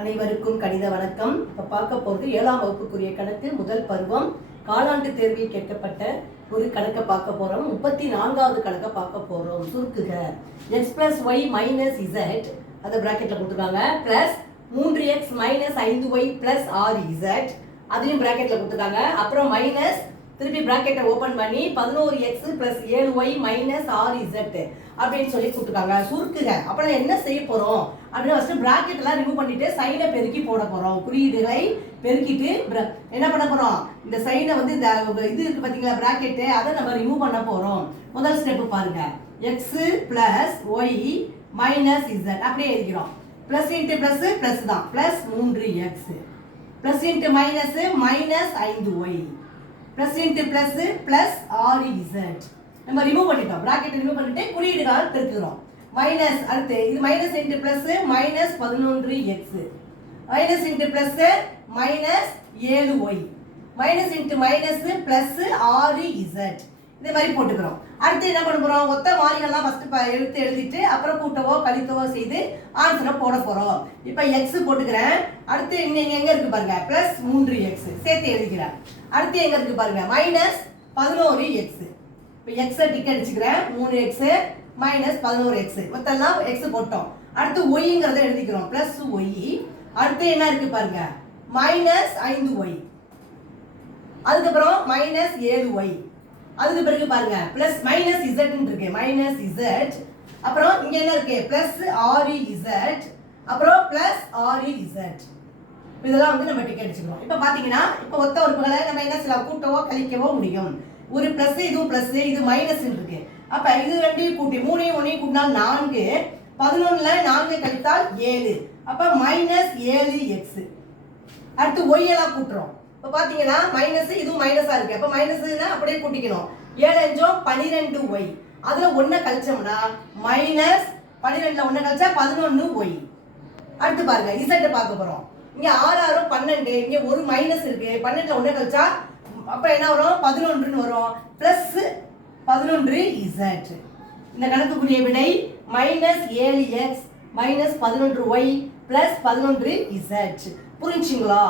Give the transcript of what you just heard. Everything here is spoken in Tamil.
அனைவருக்கும் கணித வணக்கம். இப்போ பார்க்க போகிறது 7ஆம் வகுப்புக்குரிய கணக்கு முதல் பருவம் காலாண்டு தேர்வில் கேட்கப்பட்ட ஒரு கணக்கை பார்க்க போகிறோம். 34வது கணக்கை பார்க்க போகிறோம். சுருக்குக x + y - z அதை பிராக்கெட்டில் கொடுத்துருக்காங்க ப்ளஸ் 3x - 5y + 6z அதையும் பிராக்கெட்டில் கொடுத்துருக்காங்க. அப்புறம் மைனஸ் திருப்பி பிராக்கெட்டை ஓப்பன் பண்ணி 11x + 7y - 6z அப்படின்னு சொல்லி கொடுத்துருக்காங்க. சுருக்குக அப்புறம் என்ன செய்ய போகிறோம் அப்படின்னு ஃபஸ்ட்டு பிராக்கெட் எல்லாம் ரிமூவ் பண்ணிட்டு சைனை பெருக்கி போட போகிறோம். குறியீடுகளை பெருக்கிட்டு என்ன பண்ண போகிறோம், இந்த சைனை வந்து இந்த இது இருக்குது பார்த்தீங்களா பிராக்கெட்டு, அதை நம்ம ரிமூவ் பண்ண போகிறோம். முதல் ஸ்டெப்பு பாருங்க, x + y - z அப்படியே எழுதிக்கிறோம். ப்ளஸ் இன்ட்டு ப்ளஸ் ப்ளஸ் தான், plus 3x plus into minus -5y plus into plus plus 6z நம்ம ரிமூவ் பண்ணிட்டோம். பிராக்கெட் ரிமூவ் பண்ணிட்டு குறியீடுகள் பெருக்குறோம். மைனஸ் அடுத்து இது minus into plus -11x minus into plus -7y minus into minus plus 6z இந்த மாதிரி போட்டுக்கிறோம். அடுத்து என்ன பண்ண போகிறோம், ஒத்த மாறிகள்லாம் ஃபஸ்ட்டு எழுதிட்டு அப்புறம் கூட்டவோ கழித்தவோ செய்து ஆன்சரை போட போகிறோம். இப்போ எக்ஸ் போட்டுக்கிறேன். அடுத்து இன்னைக்கு எங்கே இருக்குது பாருங்க, ப்ளஸ் 3x சேர்த்து எழுதிக்கிறேன். அடுத்து எங்கே இருக்குது பாருங்க, -11x. இப்போ எக்ஸை டிக் அடிச்சுக்கிறேன். 3x -11x மொத்தம்லாம் எக்ஸ் போட்டோம். அடுத்து ஒய்ங்கிறத எழுதிக்கிறோம், ப்ளஸ் ஒய். அடுத்து என்ன இருக்குது பாருங்க, -5y அதுக்கப்புறம் -7y அதுக்கு பிறகு பாருங்க பிளஸ் மைனஸ் இசட்னு இருக்கு, மைனஸ் இசட். அப்புறம் இங்க என்ன இருக்கு, பிளஸ் 6z அப்புறம் பிளஸ் 6z இதெல்லாம் வந்து நம்ம டிக் அடிச்சுக்கிறோம். இப்போ பாத்தீங்கன்னா இப்போ ஒத்த உறுப்புகளை நம்ம என்ன செய்யலாம், கூட்டவோ கழிக்கவோ முடியும். ஒரு பிளஸ் இதுவும் பிளஸ் இது மைனஸ் இருக்கு. அப்ப இது ரெண்டையும் கூட்டி 3யும் 1யும் கூட்டினால் 4, 11ல 4 கழித்தால் 7, அப்ப -7x. அடுத்து y எல்லாம் கூட்டுறோம். இப்போ பார்த்தீங்கன்னா மைனஸ் இதுவும் மைனஸாக இருக்குது. அப்போ மைனஸ்னா அப்படியே கூட்டிக்கணும். 7 5 12y அதில் 1 கழிச்சோம்னா -12ல் 1 கழிச்சா 11y. அடுத்து பாருங்க இசட்டை பார்க்க போகிறோம். இங்கே 6 6 12, இங்கே ஒரு மைனஸ் இருக்குது. 12ல் 1 கழிச்சா அப்போ என்ன வரும், 11ன்னு வரும். Plus 11z. இந்த கணக்குக்குரிய விடை -7x -11y + 11z. புரிஞ்சுங்களா?